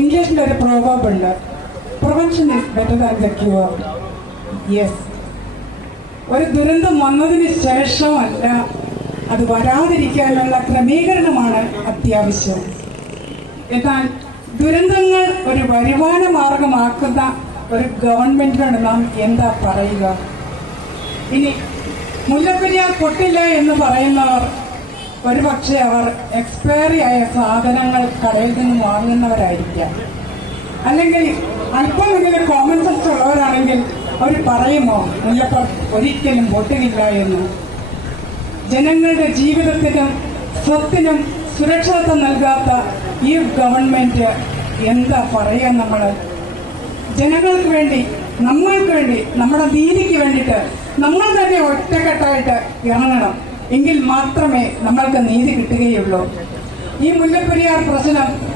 ഇംഗ്ലീഷിലൊരു proverb ഉണ്ട്, prevention is better than the cure. Yes, ഒരു ദുരന്തം വന്നതിന് ശേഷമല്ല, അത് വരാതിരിക്കാനുള്ള ക്രമീകരണമാണ് അത്യാവശ്യം. എന്നാൽ ദുരന്തങ്ങൾ ഒരു വരുമാന മാർഗമാക്കുന്ന ഒരു ഗവൺമെന്റിനോട് നാം എന്താ പറയുക? ഇനി മുല്ലപ്പെരിയാർ പൊട്ടില്ല എന്ന് പറയുന്നവർ ഒരുപക്ഷെ അവർ എക്സ്പയറി ആയ സാധനങ്ങൾ കടയിൽ നിന്ന് വാങ്ങുന്നവരായിരിക്കാം. അല്ലെങ്കിൽ അല്പമെങ്കിലും കോമൺ സെൻസ് ഉള്ളവരാണെങ്കിൽ അവർ പറയുമോ മുല്ലപ്പെരിയാർ ഒരിക്കലും പൊട്ടുകയില്ല എന്ന്? ജനങ്ങളുടെ ജീവിതത്തിനും സ്വത്തിനും സുരക്ഷിതത്വം നൽകാത്ത ഈ ഗവൺമെന്റ് എന്താ പറയാ? നമ്മൾ ജനങ്ങൾക്ക് വേണ്ടി, നമ്മൾക്ക് വേണ്ടി, നമ്മുടെ നീതിക്ക് വേണ്ടിയിട്ട് നമ്മൾ തന്നെ ഒറ്റക്കെട്ടായിട്ട് ഇറങ്ങണം. എങ്കിൽ മാത്രമേ നമ്മൾക്ക് നീതി കിട്ടുകയുള്ളൂ. ഈ മുല്ലപ്പെരിയാർ പ്രശ്നം